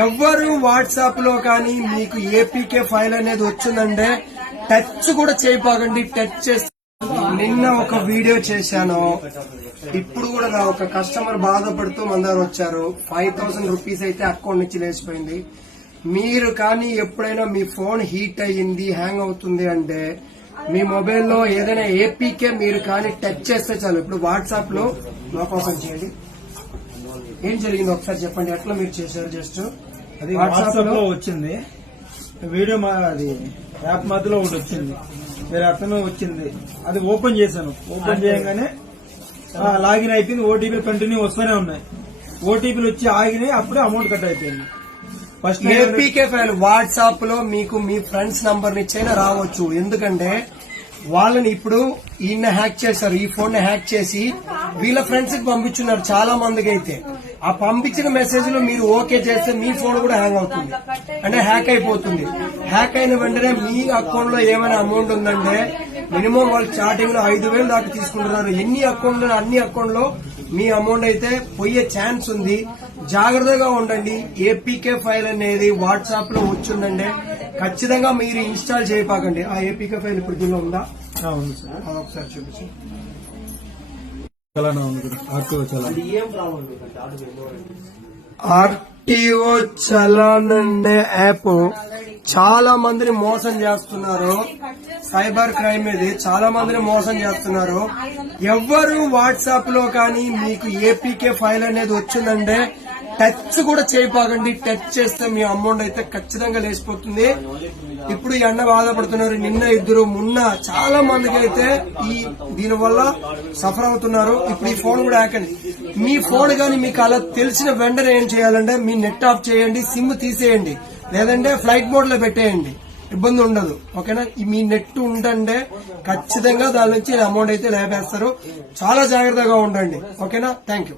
ఎవరు వాట్సాప్ లో కానీ మీకు ఏపీకే ఫైల్ అనేది వచ్చిందంటే టచ్ కూడా చేయపోకండి. టచ్ చేస్తే నిన్న ఒక వీడియో చేశాను. ఇప్పుడు కూడా నా ఒక కస్టమర్ బాధపడుతూ మన దగ్గర వచ్చారు. 5,000 రూపీస్ అయితే అకౌంట్ నుంచి లేచిపోయింది. మీరు కానీ ఎప్పుడైనా మీ ఫోన్ హీట్ అయ్యింది, హ్యాంగ్ అవుతుంది అంటే మీ మొబైల్లో ఏదైనా ఏపీకే మీరు కానీ టచ్ చేస్తే చాలు. ఇప్పుడు వాట్సాప్ లో లాక్ ఓపెన్ చేయండి. ఏం జరిగింది ఒకసారి చెప్పండి, ఎట్లా మీరు చేశారు? జస్ట్ అది వాట్సాప్ లో వచ్చింది వీడియో, అది యాప్ మధ్యలో ఒకటి వచ్చింది, వేరే అతను వచ్చింది. అది ఓపెన్ చేశాను. ఓపెన్ చేయగానే లాగిన్ అయిపోయింది. ఓటీపీలు కంటిన్యూ వస్తూనే ఉన్నాయి. ఓటీపీలు వచ్చి ఆగినాయి. అప్పుడే అమౌంట్ కట్ అయిపోయింది. ఫస్ట్ ఏపీకే ఫైల్ వాట్సాప్ లో మీకు మీ ఫ్రెండ్స్ నంబర్ ఇచ్చైనా రావచ్చు. ఎందుకంటే వాళ్ళని ఇప్పుడు ఈయన హ్యాక్ చేశారు. ఈ ఫోన్ హ్యాక్ చేసి వీళ్ళ ఫ్రెండ్స్ కి పంపించున్నారు చాలా మందికి. అయితే ఆ పంపించిన మెసేజ్ లో మీరు ఓకే చేస్తే మీ ఫోన్ కూడా హ్యాంగ్ అవుతుంది, అంటే హ్యాక్ అయిపోతుంది. హ్యాక్ అయిన వెంటనే మీ అకౌంట్ లో ఏమైనా అమౌంట్ ఉందంటే మినిమం వాళ్ళు స్టార్టింగ్ లో 5,000 దాకా తీసుకుంటున్నారు. ఎన్ని అకౌంట్ అన్ని అకౌంట్ లో మీ అమౌంట్ అయితే పోయే ఛాన్స్ ఉంది. జాగ్రత్తగా ఉండండి. ఏపీకే ఫైల్ అనేది వాట్సాప్ లో వచ్చిందంటే ఖచ్చితంగా మీరు ఇన్స్టాల్ చేయపాకండి. ఆ ఏపీకే ఫైల్ ఇప్పుడు దీనిలో ఉందా? ఉంది సార్. ఒకసారి చూపించండి. ఆర్టీఓ చలాన్ అనే యాప్ చాలా మందిని మోసం చేస్తున్నారు. సైబర్ క్రైమ్ ఇది చాలా మందిని మోసం చేస్తున్నారు. ఎవరు వాట్సాప్ లో కానీ మీకు ఏపీకే ఫైల్ అనేది వచ్చిందంటే టచ్ కూడా చేయపాకండి. టచ్ చేస్తే మీ అమౌంట్ అయితే ఖచ్చితంగా లేచిపోతుంది. ఇప్పుడు ఈ అన్న బాధపడుతున్నారు. నిన్న ఇద్దరు మొన్న చాలా మందికి అయితే ఈ దీని వల్ల సఫర్ అవుతున్నారు. ఇప్పుడు ఈ ఫోన్ కూడా హ్యాక్ అయింది. మీ ఫోన్ కానీ మీకు అలా తెలిసిన వెంటనే ఏం చేయాలంటే మీ నెట్ ఆఫ్ చేయండి, సిమ్ తీసేయండి, లేదంటే ఫ్లైట్ మోడ్ లో పెట్టేయండి. ఇబ్బంది ఉండదు. ఓకేనా? మీ నెట్ ఉంటే ఖచ్చితంగా దాని నుంచి అమౌంట్ అయితే లేపేస్తారు. చాలా జాగ్రత్తగా ఉండండి. ఓకేనా? Thank you.